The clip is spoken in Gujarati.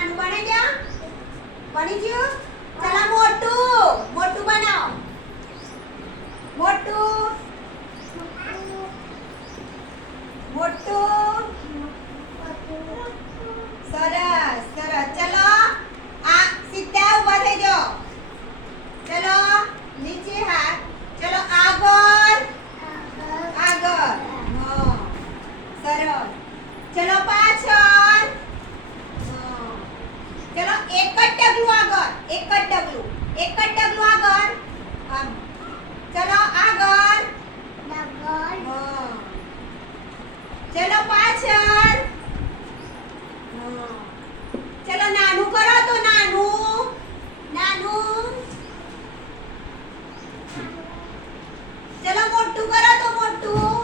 નાનું બની ગયું બની ગયું ચલો મોટું મોટું બનાવો મોટું મોટું સરસ સરસ ચલો આ સીધા ઊભા થઈ જાઓ ચલો નીચે હાથ ચલો આગળ આગળ હા સરસ ચલો પાછળ હા ચલો એક જ ડગલું આગળ આગળ આમ ચલો આગળ હા ચલો પાછળ હા ચલો નાનું કરો તો નાનું ચલો મોટું કરો તો મોટું